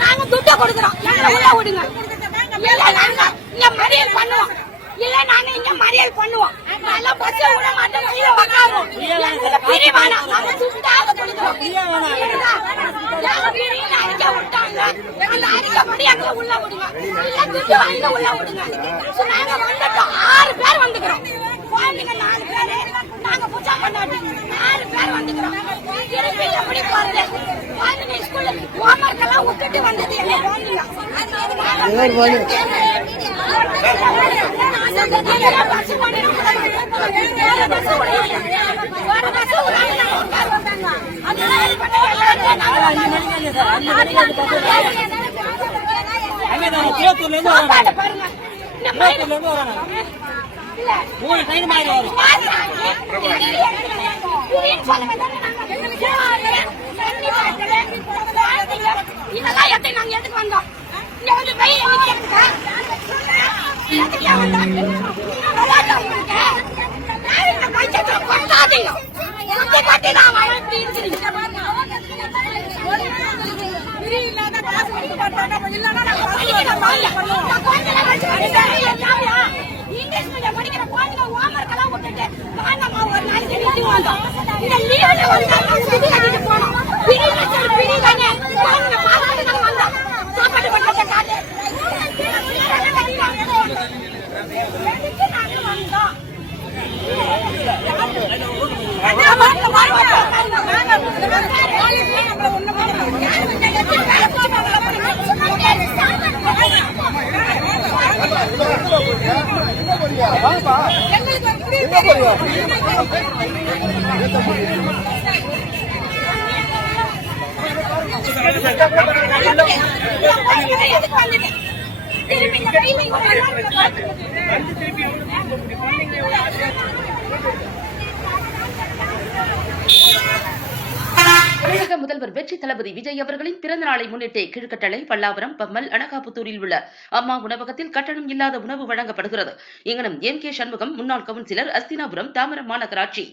நாங்க துட்ட கொடுக்குறோம், உள்ள விடுங்க. இங்க மறியல் பண்ணுவோம், இல்ல நாங்க இங்க மறியல் பண்ணுவோம். நல்லா பஸ் விட மாட்டோம், கீழே உட்காருவோம். பிரிவானா நாங்க துட்டாக கொடுக்குறோம். அறிக்கை விட்டாங்க, அந்த அறிக்கைப்படி அங்க உள்ள விடுங்க, இல்ல துட்டு வாங்கி உள்ள விடுங்க. நாங்க வந்துட்டோம், 6 பேர் வந்துக்கிறோம். குழந்தைங்க 4 பேரு, நாங்க பூஜா பண்ணாட்டி 4 பேர் வந்துக்கிறோம். திருப்பி எப்படி போறது? குழந்தைங்க ஸ்கூல்ல ஹோம்ஒர்க் எல்லாம் விட்டுட்டு வந்தது என்ன குழந்தைங்க? இதெல்லாம் எப்படி நாங்க எதுக்கு வந்தோம்? இங்க வந்து வெயில் இங்கிலீஷ் மீடியம் படிக்கிற குழந்தைங்க ஹோம்ஒர்க் எல்லாம் விட்டுட்டு வாங்கம்மா ஒரு நாளைக்கு வீட்டுக்கு வந்தோம். இந்த லீவ்ல ஒரு நாள் சுத்தி கட்டிட்டு போனோம். பிடி தானே குழந்தைங்க பார்த்துட்டு நாங்க வந்தோம். சாப்பாடு கொண்டு காட்டு தமிழக முதல்வர் வெற்றி தளபதி விஜய் அவர்களின் பிறந்த நாளை முன்னிட்டு கீழ்கட்டளை, பல்லாவரம், பம்மல், அனகாபுத்தூரில் உள்ள அம்மா உணவகத்தில் கட்டணம் இல்லாத உணவு வழங்கப்படுகிறது. இங்கனம் எம் கே சண்முகம், முன்னாள் கவுன்சிலர், அஸ்தினாபுரம், தாமரம் மாநகராட்சி.